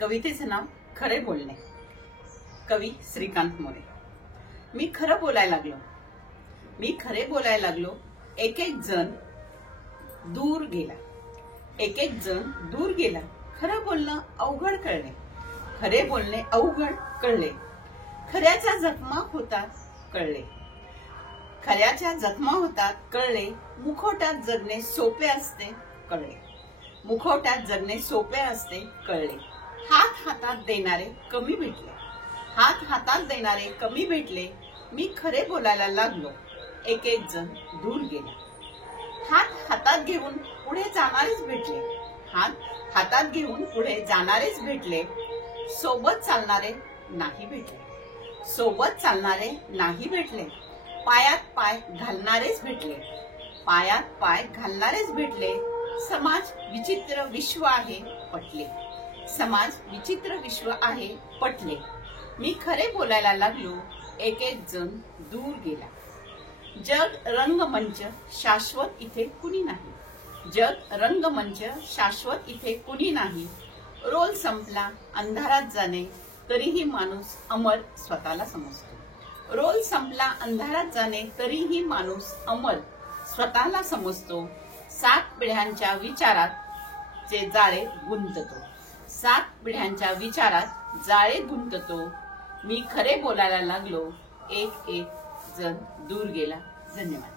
कवितेचं नाव खरे बोलणे. कवी श्रीकांत मोरे. मी खरं बोलायला लागलो. एक एक जण दूर गेला. खरं बोलणं अवघड कळले. खरे बोलणे अवघड कळले. खऱ्याच्या जखमा होतात कळले. मुखवट्यात जगणे सोपे असते कळले. हात हातात देणारे कमी भेटले. मी खरे बोलायला लागलो. एक एक जण दूर गेला. हात हातात घेऊन पुढे जाणारेच भेटले. सोबत चालणारे नाही भेटले. पायात पाय घालणारेच भेटले. समाज विचित्र विश्व आहे पटले. मी खरे बोलायला लागलो. एक एक जण दूर गेला. जग रंगमंच शाश्वत इथे कुणी नाही. रोल संपला अंधारात जाणे तरीही माणूस अमर स्वतःला समजतो. 7 पिढ्यांच्या विचारात जाळे गुंततो. मी खरे बोलायला लागलो. एक एक जण दूर गेला. धन्यवाद.